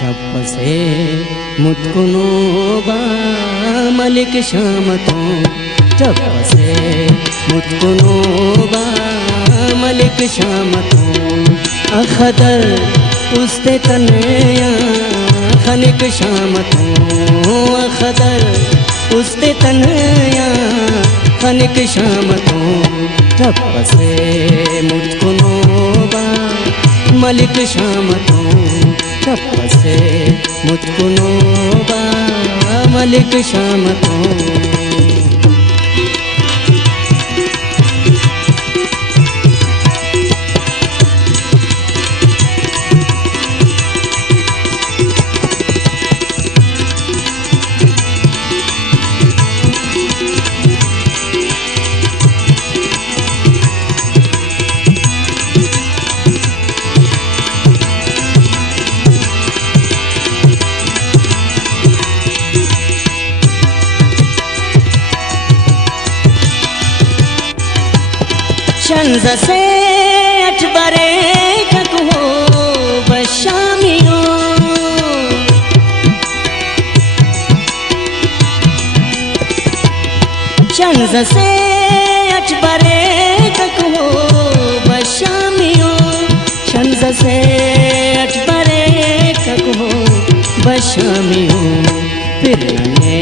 टप्पसे मुत्कुनोबा मलिक शामतो टप्पसे मुत्कुनोबा मलिक शामतो अखदर उस्ते तनया खनिक शामतो अखदर उस्ते तनया खनिक शामतो टप्पसे मुत्कुनोबा मलिक शामतो टप्पसे मुत्कुनोबा मलिक शामतो शंज़से अठबरे कको बशामियो शंज़से अठबरे कको बशामियो शंज़से अठबरे कको बशामियो फिर ने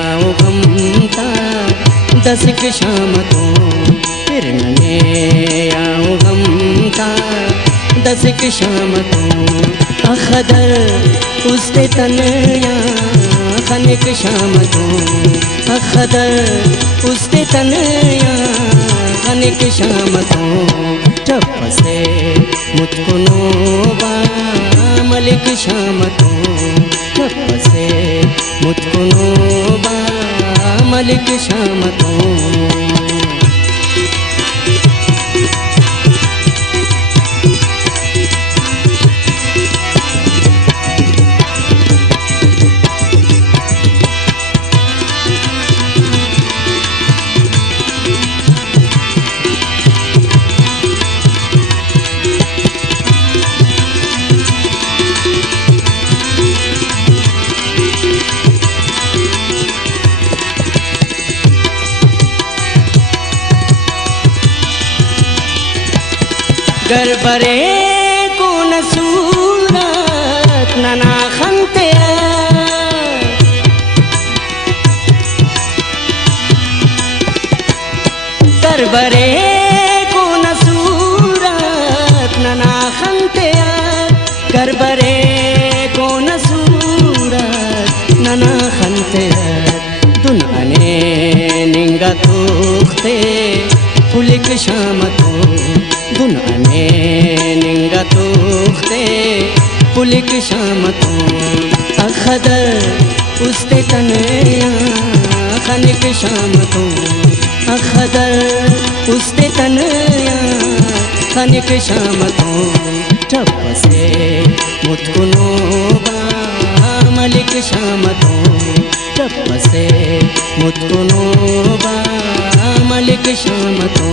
आओ गमता दसिक शामतो फिर नने आओ गमता दसिक शामतो अखदर उस्ते तनया खनिक शामतो अखदर उस्ते तनया खनिक शामतो टप्पसे मुत्कुनोबा मलिक शामतो टप्पसे मुत्कुनोबा मलिक शामतो गरबरे को नसूरत नना खंते गरबरे को नसूरत नना खंते गरबरे को नसूरत नना खंते दुनाने निंगा तोखते पुलिक शामतो दुनाने निंगा तोखते पुलिक शामतो अखदर उस्ते तनया खनिक शामतो अखदर उस्ते तनया खनिक शामतो टप्पसे मुत्कुनोबा मलिक शामतो टप्पसे मुत्कुनोबा मलिक शामतो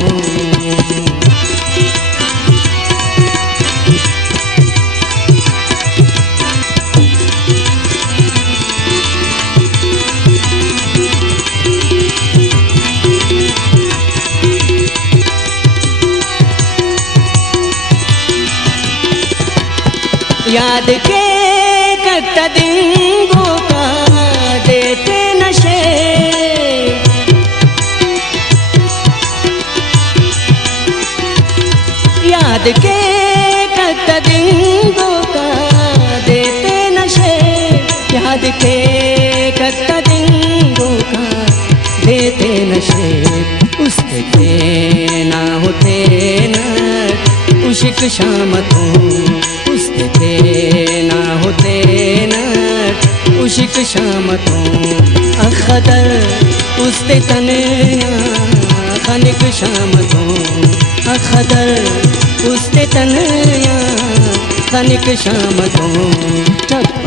याद के कट्टा दिंगों का देते नशे याद के कत दिंगो का देते नशे, याद के कत दिंगो का देते नशे, उसके थे ना होते न उशिक शामतों, उसके थे ना होते न उशिक शामतों। अखदर उसते तनया खनिक शामतों, अखदर उसते तनया खनिक शामतों।